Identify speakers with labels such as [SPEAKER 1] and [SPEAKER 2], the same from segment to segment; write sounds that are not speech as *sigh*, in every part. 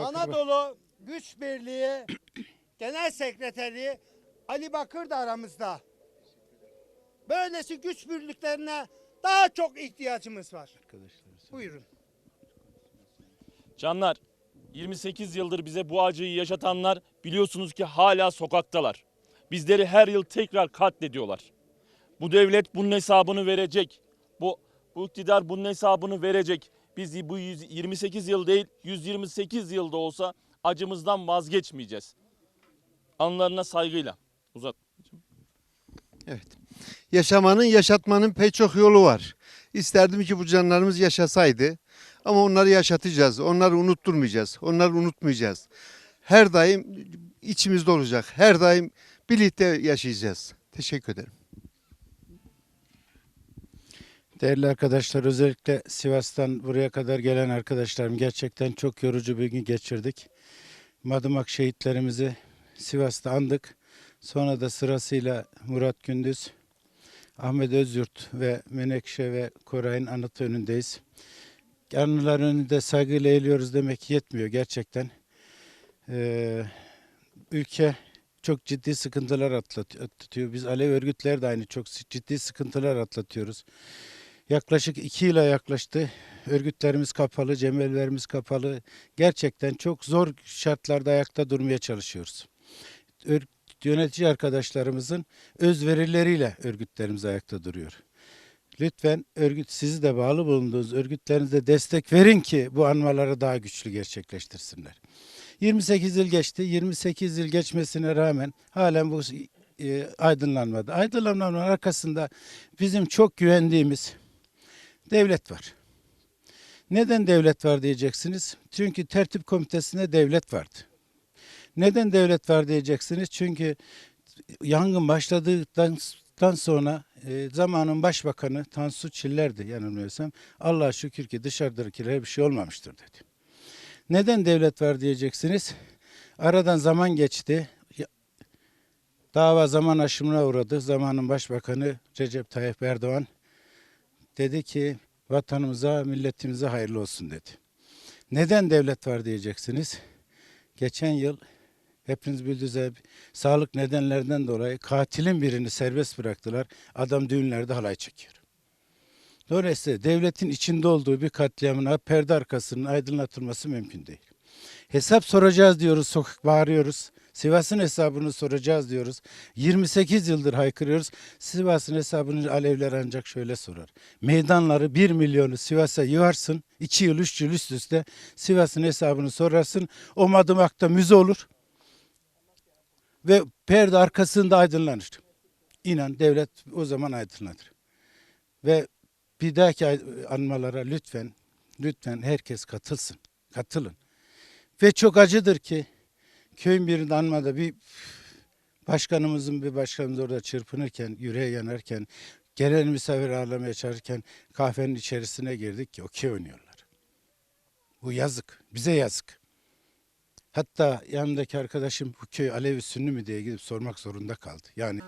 [SPEAKER 1] Anadolu Güç Birliği *clears throat* Genel Sekreteri Ali Bakır da aramızda. Böylesi güç birliklerine daha çok ihtiyacımız var. Buyurun.
[SPEAKER 2] Canlar 28 yıldır bize bu acıyı yaşatanlar biliyorsunuz ki hala sokaktalar. Bizleri her yıl tekrar katlediyorlar. Bu devlet bunun hesabını verecek. Bu, bu iktidar bunun hesabını verecek. Biz bu 100 28 yıl değil 128 yılda olsa acımızdan vazgeçmeyeceğiz. Anlarına saygıyla. Uzat.
[SPEAKER 3] Evet. Yaşamanın, yaşatmanın pek çok yolu var. İsterdim ki bu canlarımız yaşasaydı. Ama onları yaşatacağız. Onları unutturmayacağız. Onları unutmayacağız. Her daim içimizde olacak. Her daim birlikte yaşayacağız. Teşekkür ederim.
[SPEAKER 4] Değerli arkadaşlar özellikle Sivas'tan buraya kadar gelen arkadaşlarım gerçekten çok yorucu bir gün geçirdik. Madımak şehitlerimizi Sivas'ta andık. Sonra da sırasıyla Murat Gündüz, Ahmet Özyurt ve Menekşe ve Koray'ın anıtı önündeyiz. Anılar önünde saygıyla eğiliyoruz demek yetmiyor gerçekten. Ee, ülke çok ciddi sıkıntılar atlat- atlatıyor. Biz Alev örgütler de aynı çok ciddi sıkıntılar atlatıyoruz. Yaklaşık iki yıla yaklaştı. Örgütlerimiz kapalı, cemellerimiz kapalı. Gerçekten çok zor şartlarda ayakta durmaya çalışıyoruz. Ör- yönetici arkadaşlarımızın özverileriyle örgütlerimiz ayakta duruyor. Lütfen örgüt sizi de bağlı bulunduğunuz örgütlerinize destek verin ki bu anmaları daha güçlü gerçekleştirsinler. 28 yıl geçti. 28 yıl geçmesine rağmen halen bu e, aydınlanmadı. Aydınlanmanın arkasında bizim çok güvendiğimiz devlet var. Neden devlet var diyeceksiniz? Çünkü tertip komitesinde devlet vardı. Neden devlet var diyeceksiniz? Çünkü yangın başladıktan sonra e, zamanın başbakanı Tansu Çiller'di yanılmıyorsam. Allah'a şükür ki dışarıdakilere bir şey olmamıştır dedi. Neden devlet var diyeceksiniz? Aradan zaman geçti. Dava zaman aşımına uğradı. Zamanın başbakanı Recep Tayyip Erdoğan dedi ki vatanımıza, milletimize hayırlı olsun dedi. Neden devlet var diyeceksiniz? Geçen yıl hepiniz bildiğiniz sağlık nedenlerinden dolayı katilin birini serbest bıraktılar. Adam düğünlerde halay çekiyor. Dolayısıyla devletin içinde olduğu bir katliamına perde arkasının aydınlatılması mümkün değil. Hesap soracağız diyoruz, sokak bağırıyoruz. Sivas'ın hesabını soracağız diyoruz. 28 yıldır haykırıyoruz. Sivas'ın hesabını Alevler ancak şöyle sorar. Meydanları 1 milyonu Sivas'a yığarsın. 2 yıl 3 yıl üst üste Sivas'ın hesabını sorarsın. O madımakta müze olur. Ve perde arkasında aydınlanır. İnan devlet o zaman aydınlanır. Ve bir dahaki anmalara lütfen, lütfen herkes katılsın. Katılın. Ve çok acıdır ki köyün birinde anmada bir başkanımızın bir başkanımız orada çırpınırken, yüreği yanarken, gelen misafir ağırlamaya çalışırken kahvenin içerisine girdik ki okey oynuyorlar. Bu yazık. Bize yazık. Hatta yanımdaki arkadaşım bu köy Alevi Sünni mi diye gidip sormak zorunda kaldı. Yani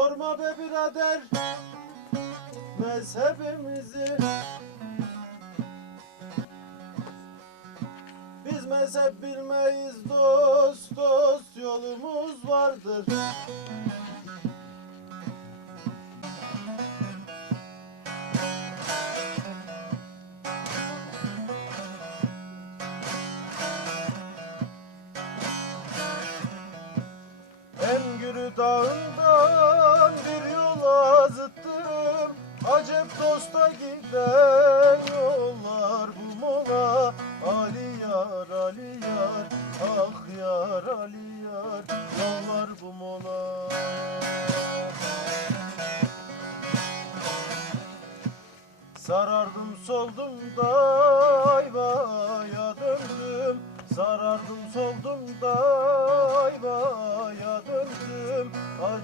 [SPEAKER 5] Sorma be birader mezhebimizi. Biz mezhep bilmeyiz dost dost yolumuz vardır. Engürü dağından dosta giden yollar bu mola. Ali yar Ali yar ah yar Ali yar Yollar bu mola. Sarardım soldum da ayvaya döndüm. Sarardım soldum da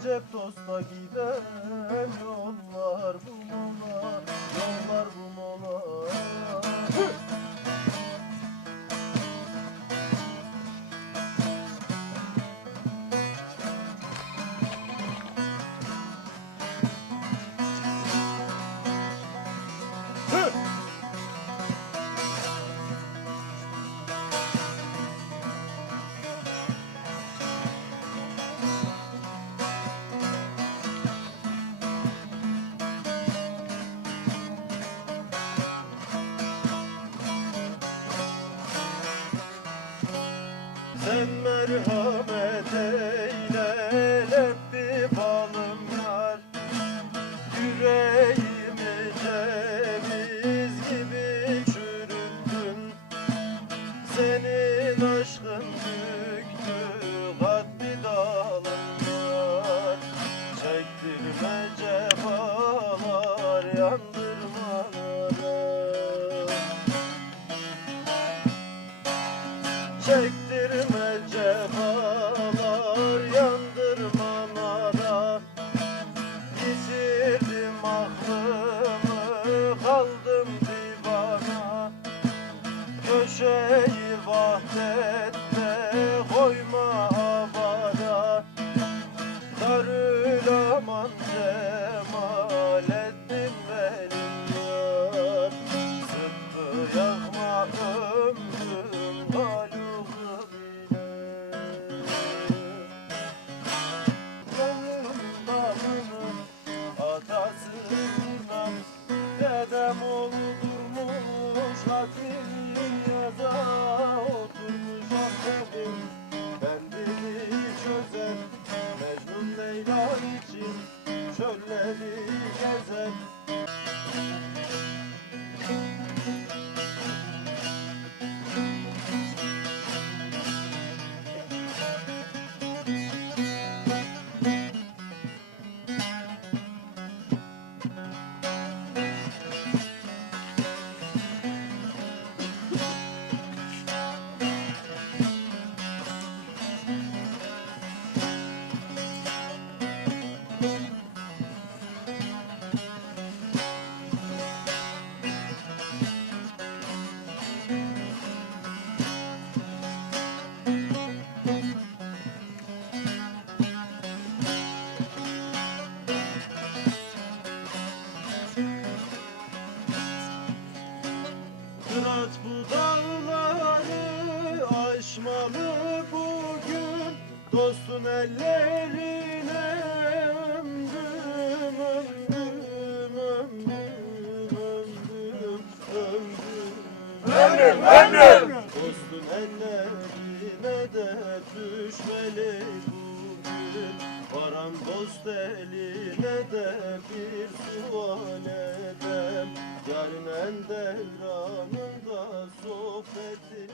[SPEAKER 5] Acep dosta giden yollar bu mola Yollar bu mola yandı Kavuşmalı bugün dostun ellerine ömrüm ömrüm ömrüm ömrüm ömrüm ömrüm. Ömrüm dostun ellerine de düşmeli bugün. Varam dost eline de bir sual edem yarın en devranında sohbeti